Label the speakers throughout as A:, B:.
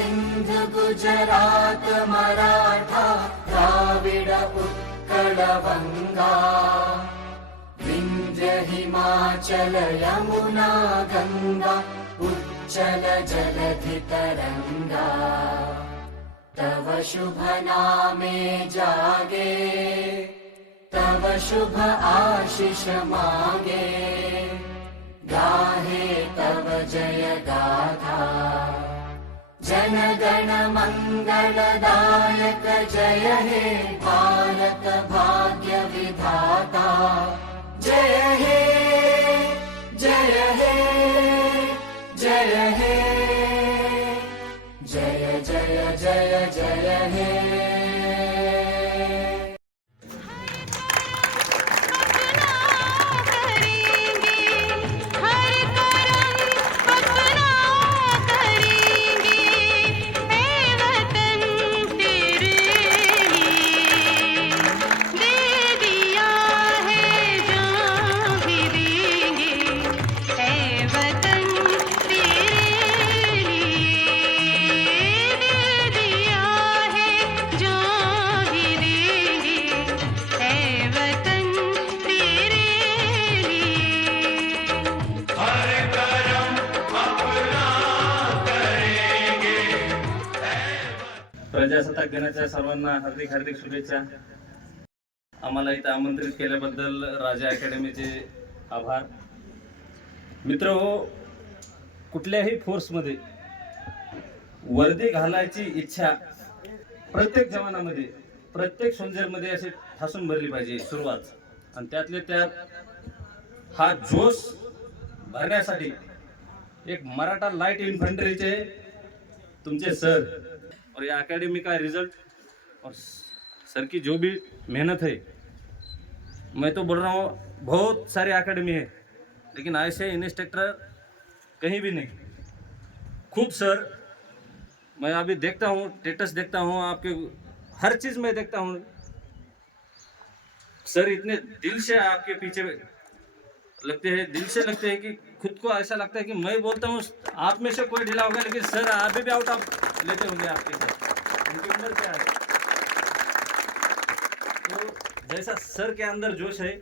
A: सिंध गुजरात मराठा द्राविड उत्कल बंगा विंध्य हिमाचल यमुना गंगा उच्चल जलधि तरंगा तव शुभ नामे जागे तव शुभ आशिष मागे। गाहे तव जय गाथा जन गण मंगलदायक जय हे भारत भाग्य विधाता जय हे जय हे जय हे जय जय जय जय हे
B: प्रजासत्ताक दिनाच्या सर्वांना हार्दिक हार्दिक शुभेच्छा. आम्हाला इथं आमंत्रित केल्याबद्दल राजा अकॅडमीचे आभार. मित्र हो कुठल्याही फोर्समध्ये वर्दी घालायची इच्छा प्रत्येक जवानामध्ये प्रत्येक सोल्जरमध्ये असे ठासून भरली पाहिजे सुरुवात. आणि त्यातले त्यात हा जोश भरण्यासाठी एक मराठा लाइट इन्फंट्रीचे तुमचे सर और ये एकेडमी का रिज़ल्ट और सर की जो भी मेहनत है, मैं तो बोल रहा हूँ, बहुत सारे एकेडमी है, लेकिन ऐसे इंस्ट्रक्टर कहीं भी नहीं। खूब सर मैं अभी देखता हूँ स्टेटस देखता हूँ, आपके हर चीज़ में देखता हूँ। सर इतने दिल से आपके पीछे लगते हैं दिल से लगते हैं कि खुद को ऐसा लगता है कि मैं बोलता हूँ आप में से कोई ढीला होगा लेकिन सर अभी भी आउट ऑफ लेते होंगे आपके साथ। उनकी उम्र क्या है? तो जैसा सर के अंदर जोश है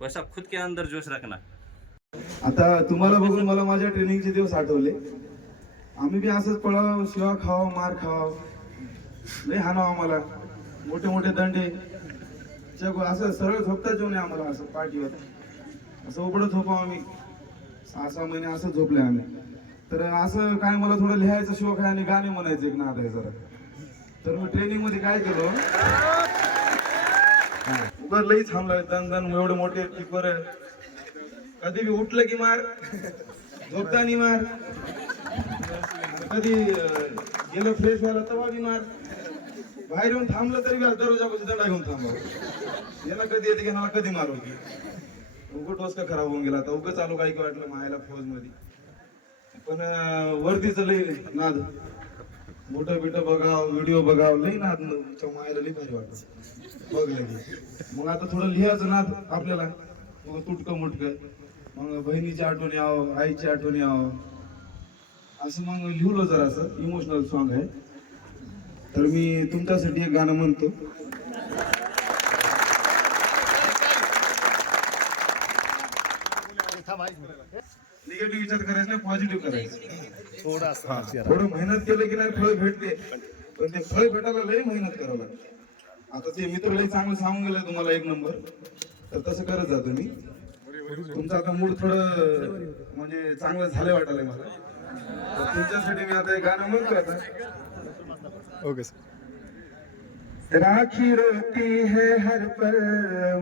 B: वैसा खुद के अंदर जोश रखना।
C: आता तुम्हाला बघून मला माझ्या ट्रेनिंगचे दिवस आठवले. आम्ही बी असंच पळाव शिवा खावा मार खावा. लय हाणाव आम्हाला. मोठे मोठे दंडे. जग असं सरळ झोपता जेवण आम्हाला असं पाठीवर. असं उघडत झोपाव आम्ही. सहा सहा महिने असं झोपले आम्ही. तर असं काय मला थोडं लिहायचं शोक आहे आणि गाणे म्हणायचे एक नाद आहे जरा. तर मी ट्रेनिंगमध्ये काय केलं? उघड लई थांबलाय. दन दन एवढे मोठे टिपर कधी बी उठलं की मार. झोपतानी मार. कधी गेलं फ्रेश व्हायला तवा बी मार. बाहेर येऊन थांबलं तरी बी दरवाजापाशी दंडा घेऊन थांबा याला कधी येते की मला कधी मारू? की उगं डोसका खराब होऊन गेला. आता उगं चालू काय वाटलं मायाला फौजमध्ये. पण वरतीच वर्दीचं लई नाद. मोठ बिट बघाव व्हिडिओ बघाव लई नाद तुमच्या मायाला लई भारी वाटत बघ मग आता थोडं लिहायचं नाद आपल्याला. मग तुटकं मुटकं. मग बहिणीची आठवणी यावं आईची आठवणी यावं. असं मग लिहिलं जरा असं इमोशनल सॉन्ग आहे. तर मी तुमच्यासाठी एक गाणं म्हणतो. निगेटिव्ह विचार करायचं नाही पॉझिटिव्ह करायचं थोडं मेहनत केलं की नाही फळ भेटते. पण ते फळ भेटायला लई मेहनत करावं लागते. आता ते मित्र लई चांगलं सांगून गेलं तुम्हाला एक नंबर. तर तसं करत जा तुम्ही. तुमचं आता मूड थोडं म्हणजे चांगलं झालं वाटायला मला. तुमच्यासाठी मी आता एक गाणं म्हणतो आता.
D: Okay sir.
C: राखी रोती है हर पल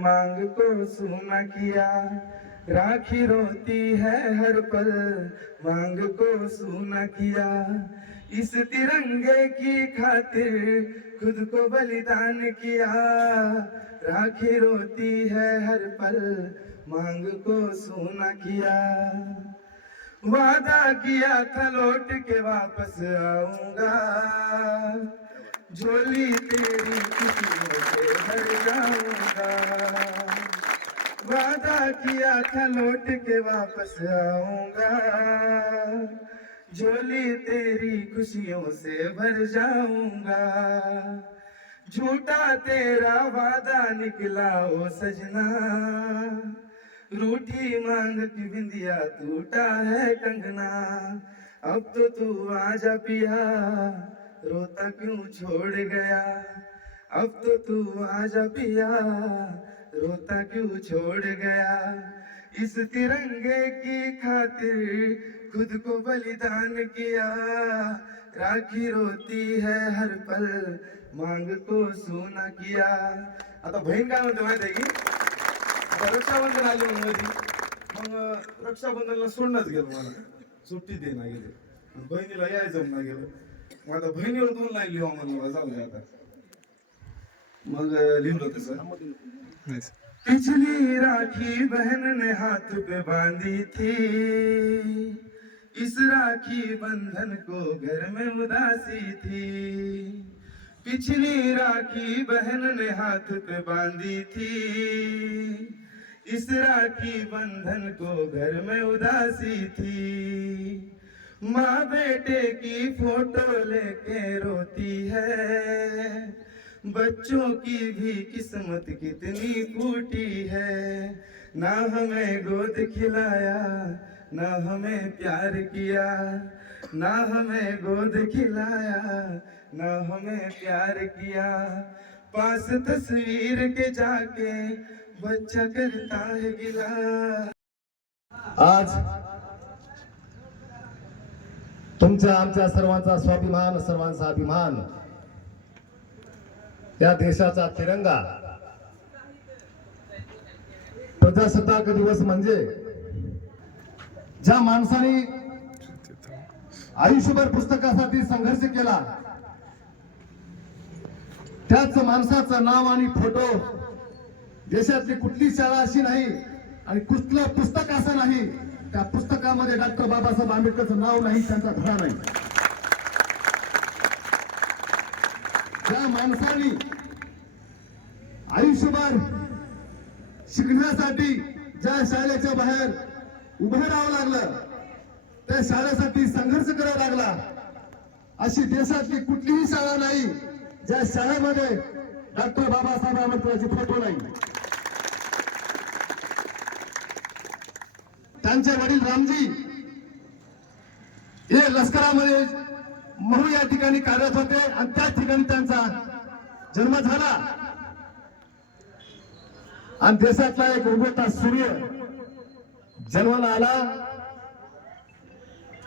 C: मांग को सुना किया. राखी रोती है हर पल मांग को सुना किया। इस तिरंगे की खातिर खुद को बलिदान किया। राखी रोती है हर पल मांग को सुना किया। वादा किया था लौट के वापस आऊँगा। झोली तेरी खुशियों से भर जाऊँगा। वादा किया था लौट के वापस आऊँगा। झोली तेरी खुशियों से भर जाऊँगा। झूठा तेरा वादा निकला ओ सजना। रूठी मांग की बिंदिया टूटा है कंगना। अब तो तू आजा पिया, रोता क्यों छोड़ गया? अब तो तू आजा पिया रोता क्यों छोड़ गया? इस तिरंगे की खातिर खुद को बलिदान किया। राखी रोती है हर पल मांग को सोना किया। आता बहीण काय म्हणते माहिती आहे की? आता रक्षाबंधन आले मग मग रक्षाबंधनला सोडणंच गेलो मला. सुट्टी दे ना गेले बहिणीला यायचं ना गेलो. मग आता बहिणीवर दोन लाईन लिहा मला जाऊ दे आता. मग लिहिलं तसं पिछली राखी बहन ने हाथ पे बांधी थी। इस राखी बंधन को घर में उदासी थी। पिछली राखी बहन ने हाथ पे बांधी थी। इस राखी बंधन को घर में उदासी थी। माँ बेटे की फ़ोटो लेके रोती है। बच्चों की भी किस्मत कितनी फूटी है। ना हमें गोद खिलाया, ना हमें प्यार किया, ना हमें गोद खिलाया, ना हमें प्यार किया। पास तस्वीर के जाके बच्चा करता है गिला।
D: आज तुमच्या आमच्या सर्वांचा स्वाभिमान, सर्वांचा अभिमान या देशाचा तिरंगा. प्रजासत्ताक दिवस म्हणजे ज्या माणसाने आयुष्यभर पुस्तकासाठी संघर्ष केला त्याच माणसाचं नाव आणि फोटो देशातली कुठली शाळा अशी नाही आणि कुठलं पुस्तक असं नाही त्या पुस्तकामध्ये डॉक्टर बाबासाहेब आंबेडकरचं नाव नाही त्यांचा धडा नाही. त्या माणसाने आयुष्यभर शिकण्यासाठी ज्या शाळेच्या बाहेर उभं राहावं लागलं त्या शाळेसाठी संघर्ष करावा लागला. अशी देशातली कुठलीही शाळा नाही ज्या शाळेमध्ये डॉक्टर बाबासाहेब आंबेडकरांचे फोटो नाही. त्यांचे वडील रामजी हे लष्करामध्ये महू या ठिकाणी कार्यरत होते आणि त्या ठिकाणी त्यांचा जन्म झाला. आणि देशातला एक उगवता सूर्य जन्माला आला.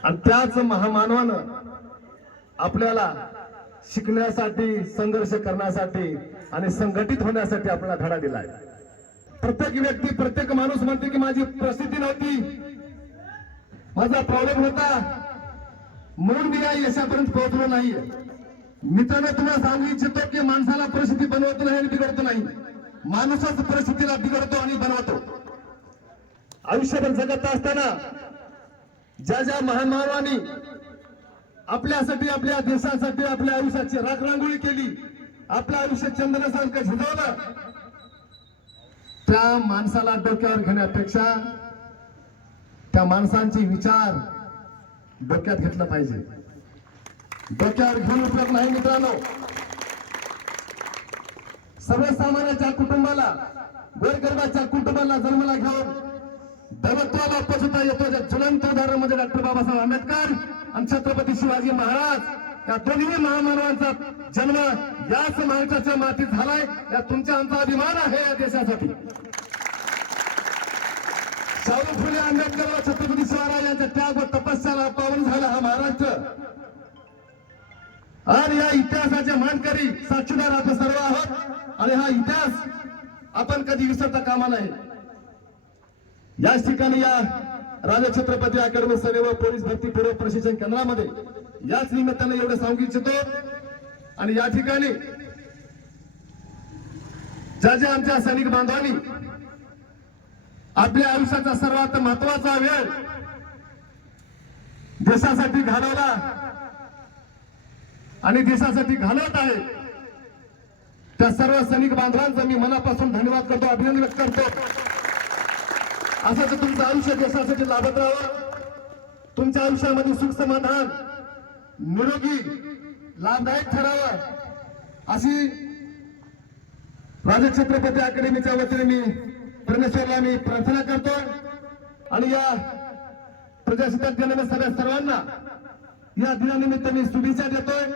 D: आणि त्याच महामानवानं आपल्याला शिकण्यासाठी संघर्ष करण्यासाठी आणि संघटित होण्यासाठी आपल्याला धडा दिलाय प्रत्येक व्यक्ती प्रत्येक माणूस म्हणते की माझी प्रसिद्धी नव्हती. माझा प्रॉब्लेम होता. म्हणून मी या यशापर्यंत पोहोचलो नाहीये. मित्रांनो तुम्हाला सांगू इच्छितो की माणसाला परिस्थिती बनवत नाही आणि बिघडतो नाही. माणूसच परिस्थितीला बिघडतो आणि बनवतो. आयुष्यभर जगत असताना ज्या ज्या महामानवानी आपल्यासाठी आपल्या देशासाठी आपल्या आयुष्याची राखरांगोळी केली आपलं आयुष्य चंदनासारखं झिजवलं त्या माणसाला डोक्यावर घेण्यापेक्षा त्या माणसांचे विचार डोक्यात घेतलं पाहिजे. डोक्यावर घेऊन उपयोग नाही मित्रांनो. सर्वसामान्याच्या कुटुंबाला गोरगरबाच्या कुटुंबाला जन्माला घेऊन दैवत्वाला पोचता येतो. जे ज्वलंत उदाहरण म्हणजे डॉक्टर बाबासाहेब आंबेडकर आणि छत्रपती शिवाजी महाराज या दोन्ही महामानवांचा जन्म याच महाराष्ट्राच्या मातीत झालाय. या तुमचा आमचा अभिमान आहे या देशासाठी. शाहू फुले आंबेडकर व छत्रपती शिवराय यांच्या त्याग व तपस्याला पावन झाला हा महाराष्ट्र. आणि या इतिहासाचे मानकरी साक्षीदार आपण सर्व आहोत. आणि हा इतिहास आपण कधी विसरता कामा नाही याच ठिकाणी या राजा छत्रपती अकॅडमी सेवे व पोलीस भरती पूर्व प्रशिक्षण केंद्रामध्ये याच निमित्ताने एवढं सांगू इच्छितो. आणि या ठिकाणी ज्या ज्या आमच्या सैनिक बांधवांनी आपल्या आयुष्याचा सर्वात महत्त्वाचा वेळ देशासाठी घालवला आणि देशासाठी घालवत आहे. त्या सर्व सैनिक बांधवांचं मी मनापासून धन्यवाद करतो अभिनंदन व्यक्त करतो. असं तर तुमचं आयुष्य देशासाठी लाभत राहावं. तुमच्या आयुष्यामध्ये सुख समाधान निरोगी लाभदायक ठरावं. अशी राजे छत्रपती अकॅडमीच्या वतीने मी परमेश्वरला मी प्रार्थना करतो. आणि या प्रजासत्ताक दिनानिमित्त सगळ्या सर्वांना या दिनानिमित्त मी शुभेच्छा देतोय.